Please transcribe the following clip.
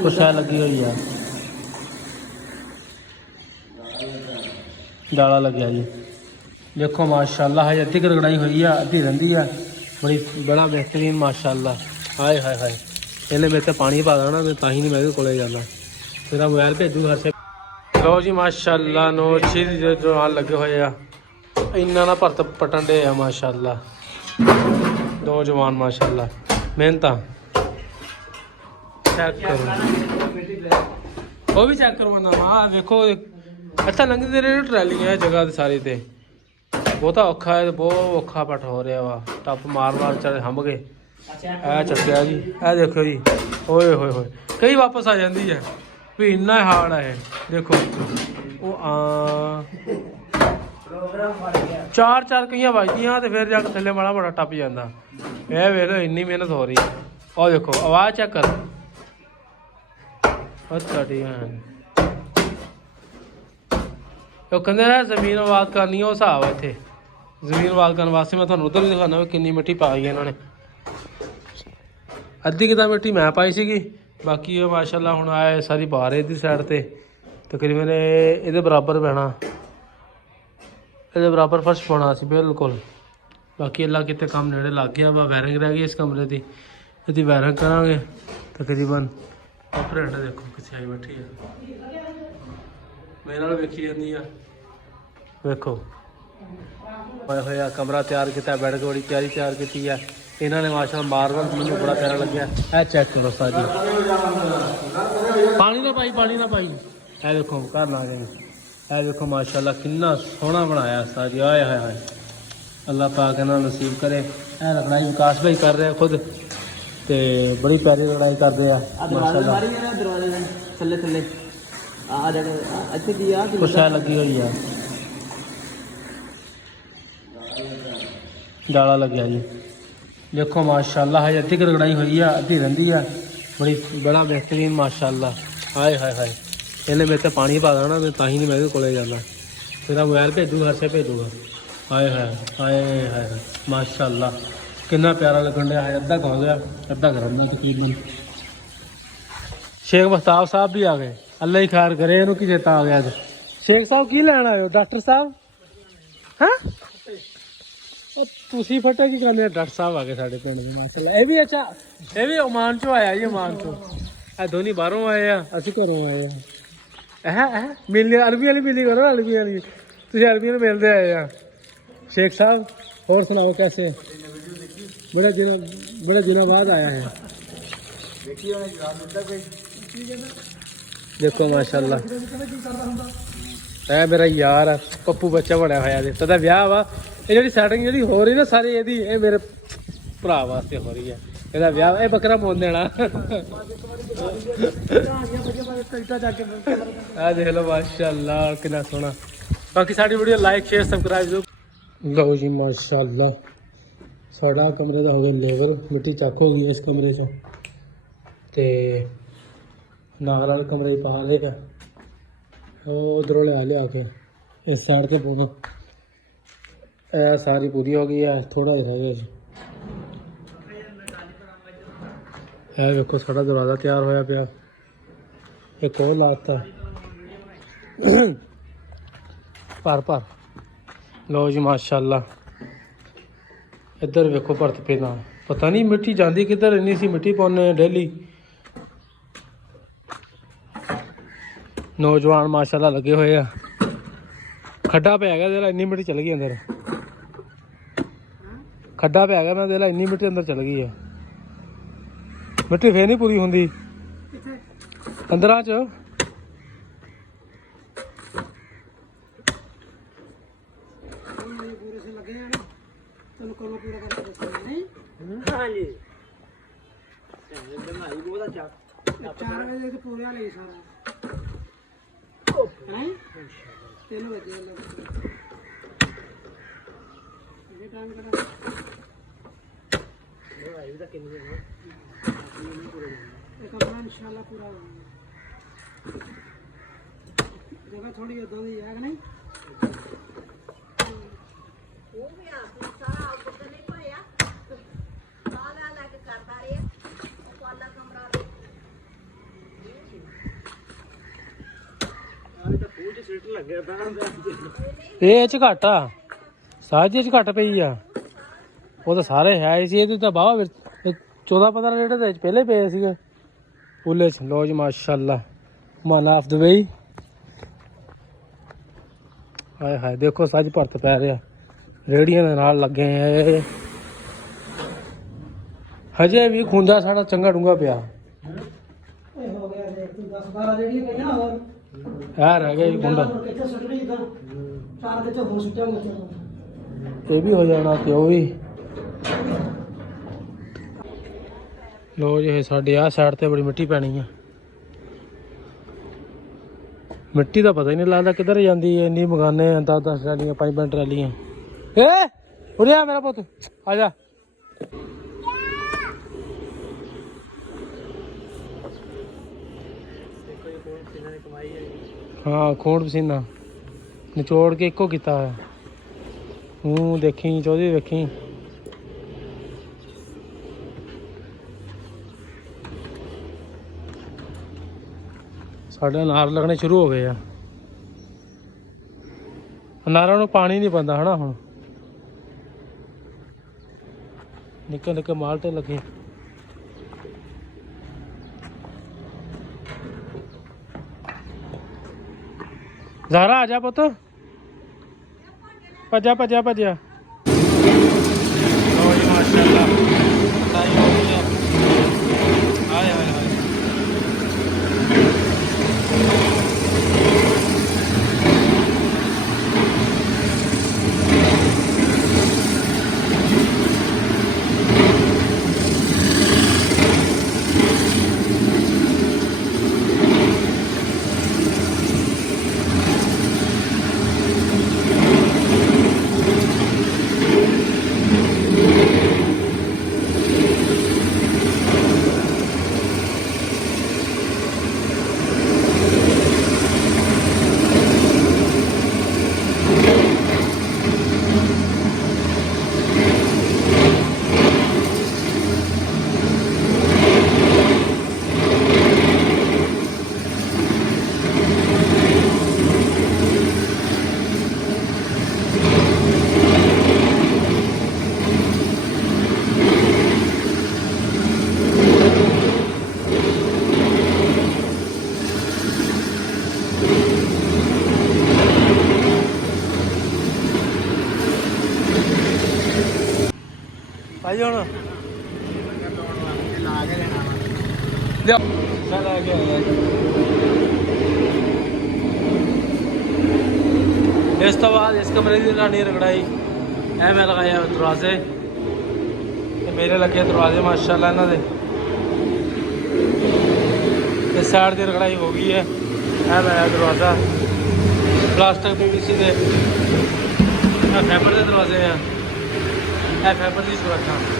कुछ है लगी हुई है डाला लग गया जी। देखो माशाल्लाह है अद्धी गड़गड़ाई हुई है अद्धी रही है बड़ी बड़ा बेहतरीन माशाल्लाह। हाय हाय हाय इन्हें मेरे तो पानी पा देना मैं ताही नहीं मैं को जाना मेरा मोबाइल भेजू घर से। लो जी माशाल्लाह नो चीज जो आन लगे हुए आ इन्ना ना भरत पटन डे है माशाल्लाह। दो जवान माशाल्लाह मेहनत चेक करो वो भी चेक करो ना हाँ देखो अच्छा लंघते रहे ट्रैलियां जगह सारी ते बहुता औखा है बहुत औखा पट हो रहा वा टप मार मार चढ़े हम गए ए चक्या जी ए देखो जी ओए होए होए कई वापस आ जाती है भी इन्ना हार्ड है देखो वो चार चार कईयां बजदियां तो फिर जाकर थले माड़ा माड़ा टप जाता यह वेख इन्नी मेहनत हो रही है और देखो आवाज़ चेक कर अच्छा ठीक है तो कहते जमीन आबाद करनी है हिसाब है इतने जमीन आबाद करने वास्ते मैं तुम्हें उधर भी दिखाना भी कितनी मिट्टी पाई है इन्होंने अद्धी किताब मिट्टी मैं पाई सी बाकी माशाल्लाह हुण आए सारी बाहर है इधर साइड ते तकरीबन ये बराबर पैना ये बराबर फर्श पाना सी बिल्कुल। बाकी अल्लाह कितने काम नेड़े लग गया वा वायरिंग रह गई इस कमरे की यदि वायरिंग करांगे तकरीबन ऑपरेट देखो कितनी आई बैठी है मेरे नाल वेखी जाती है देखो होया कमरा तैयार किया बैड बड़ी प्यारी तैयार की है इन्होंने माशाल्लाह मार्बल मैंने बड़ा प्यारा लग्या है चेक करो साजी पानी ना पाई ए देखो घर ला गए ए देखो माशाल्लाह कितना सोहना बनाया साजी आए हाय हाय अल्लाह पाक इन्होंने नसीब करे ए लड़ाई विकास भाई कर रहे खुद ते बड़ी प्यारी लड़ाई कर रहे हैं माशाल्लाह कुछ है लगी हुई है डाला लग गया जी। देखो माशाल्लाह है अद्धी गड़गड़ाई हुई है अद्धी रही है बड़ी बड़ा बेहतरीन माशाल्लाह। हाय हाय हाय इन्हें मेरे तो पानी पा देना मैं ताही नहीं मैं को जाना मेरा मोबाइल भेजू घर से भेजूगा। हाय हाय हाय हाय हाय माशाल्लाह कितना प्यारा लगन रहा है अद्धा हो गया अद्धा गर्म तकरीबन। शेख मस्ताब साहब भी आ गए अल्लाह ही खैर करे इन्हों की चेता आ गया शेख साहब की लैन आए हो डॉक्टर साहब हैं तुसी फटे की करने डॉक्टर साहब आ गए साढ़े पिंड में माशाल्लाह। ये भी अच्छा ये भी ओमान चो आया जी ओमान चो दोनों बाहरों आए असं घरों आए मिलने अरबी वाली मिली करो अरबी वाली तुम अरबी में मिलते आए शेख साहब और सुनाओ कैसे बड़े दिनों बाद आया है। देखो माशाल्लाह है मेरा यार पप्पू बच्चा बड़ा होया पता ब्याह वा ये जी सैटिंग जी हो रही ना सारी ये मेरे भरा वास्ते हो रही है ਇਹਦਾ ਵਿਆਹ ਇਹ ਬੱਕਰਾ ਮੋਨ ਦੇਣਾ ਆ ਦੇਖ ਲਓ ਮਾਸ਼ਾਅੱਲਾ ਕਿੰਨਾ ਸੋਹਣਾ। ਬਾਕੀ ਸਾਡੀ ਵੀਡੀਓ ਲਾਈਕ ਸ਼ੇਅਰ ਸਬਸਕ੍ਰਾਈਬ ਜੋ ਲਓ ਜੀ ਮਾਸ਼ਾਅੱਲਾ ਸਾਡਾ ਕਮਰੇ ਦਾ ਹੋ ਗਿਆ ਲੇਵਲ ਮਿੱਟੀ ਚੱਕ ਹੋ ਗਈ ਇਸ ਕਮਰੇ ਚੋਂ ਤੇ ਨਾਲ ਵਾਲੇ ਕਮਰੇ ਪਾ ਲੇਗਾ ਉਹ ਉਧਰੋਂ ਲਿਆ ਕੇ ਇਸ ਸਾਈਡ ਤੇ ਪਾਉਣਾ ਇਹ ਸਾਰੀ ਪੂਰੀ ਹੋ ਗਈ ਹੈ ਥੋੜਾ ਹੀ ਰਹਿ ਗਿਆ ਜੀ। है देखो साड़ा दरवाज़ा तैयार होया पिया एक और लाता पर लो जी माशाल्लाह इधर वेखो भरत पे ना पता नहीं मिट्टी जाती किधर इन्नी सी मिट्टी पाने डेली नौजवान माशाल्लाह लगे हुए हैं खड्डा पे गया तेरा इन्नी मिट्टी चल गई अंदर खड्डा पे गया मैं तेरा इन्नी मिट्टी अंदर चल गई है मिट्टी फिर नहीं पूरी होंगी अंदर च इंशाल्लाह पूरा जगह थोड़ी उधर ही है नहीं वो भी आप सारा उधर नहीं पाया साला लग करता रे वाला कमरा ਇਹ ਚ ਘੱਟ ਆ ਸਾਜੀ ਚ ਘੱਟ ਪਈ ਆ ਉਹ ਤਾਂ ਸਾਰੇ ਹੈ ਸੀ ਇਹਦੇ ਤਾਂ ਬਾਵਾ 14-15 ਲੀਟਰ ਦੇ ਵਿੱਚ ਪਹਿਲੇ ਪਏ ਸੀਗੇ ਪੁੱਲੇ ਚ ਲੋ ਜੀ ਮਾਸ਼ਾਅੱਲਾ ਮਨ ਆਫ ਦੁਬਈ ਹਾਏ ਹਾਏ ਦੇਖੋ ਸੱਜ ਭਰਤ ਪੈ ਰਿਹਾ ਰੇੜੀਆਂ ਦੇ ਨਾਲ ਲੱਗੇ ਆ ਹਜੇ ਵੀ ਖੁੰਦਾ ਸਾਡਾ ਚੰਗਾ ਡੂੰਗਾ ਪਿਆ ਯਾਰ ਰਹਿ ਗਿਆ ਜੀ ਖੁੰਦਾ ਇਹ ਵੀ ਹੋ ਜਾਣਾ ਤੇ ਉਹ ਵੀ ਲੋ ਜੀ ਸਾਡੇ ਆਹ ਸਾਈਡ ਤੇ ਬੜੀ ਮਿੱਟੀ ਪੈਣੀ ਆ ਮਿੱਟੀ ਦਾ ਪਤਾ ਹੀ ਨਹੀਂ ਲੱਗਦਾ ਕਿੱਧਰ ਜਾਂਦੀ ਹੈ ਇੰਨੀ ਮਗਾਨੇ 10-10 ਟਰਾਲੀਆਂ 5-5 ਟਰਾਲੀਆਂ ਏ ਉਰੇ ਆ ਮੇਰਾ ਪੁੱਤ ਆ ਜਾ ਹਾਂ ਖੂਨ ਪਸੀਨਾ ਨਿਚੋੜ ਕੇ ਇੱਕੋ ਕੀਤਾ ਹੋਇਆ ਹੂੰ ਦੇਖੀ ਚੌਧਰੀ ਵੇਖੀ ਸਾਡੇ ਅਨਾਰ ਲੱਗਣੇ ਸ਼ੁਰੂ ਹੋ ਗਏ ਆ ਅਨਾਰਾਂ ਨੂੰ ਪਾਣੀ ਨਹੀਂ ਪੈਂਦਾ ਹਨਾ ਹੁਣ ਨਿੱਕੇ ਨਿੱਕੇ ਮਾਲਟੇ ਲੱਗੇ ਜ਼ਾਰਾ ਆ ਜਾ ਪੁੱਤ ਭੱਜਾ ਭੱਜਾ ਭੱਜਿਆ ਲੋ ਜੀ ਮਾਸ਼ਾਅੱਲਾ ਤਾਈ ਹੋ ਗਈ ਹੈ ਆਏ ਆਏ ਆਏ ਭਾਈ ਹੁਣ ਲਿਆ ਚੱਲ ਆ ਗਿਆ ਇਸ ਤੋਂ ਬਾਅਦ ਇਸ ਕਮਰੇ ਦੀ ਲਾਣੀ ਰਗੜਾਈ ਐ ਮੈਂ ਲਗਾਇਆ ਦਰਵਾਜ਼ੇ ਤੇ ਮੇਰੇ ਲੱਗੇ ਦਰਵਾਜ਼ੇ ਮਾਸ਼ਾਅੱਲਾ ਇਹਨਾਂ ਦੇ ਇਸ ਸਾਈਡ ਦੀ ਰਗੜਾਈ ਹੋ ਗਈ ਹੈ ਐ ਮੈਂ ਦਰਵਾਜ਼ਾ ਪਲਾਸਟਿਕ ਪੀਵੀਸੀ ਦੇ ਫਾਈਬਰ ਦੇ ਦਰਵਾਜ਼ੇ ਆ ਇਹ ਫਾਈਬਰ ਦੀ ਸੁਰੱਖਿਆ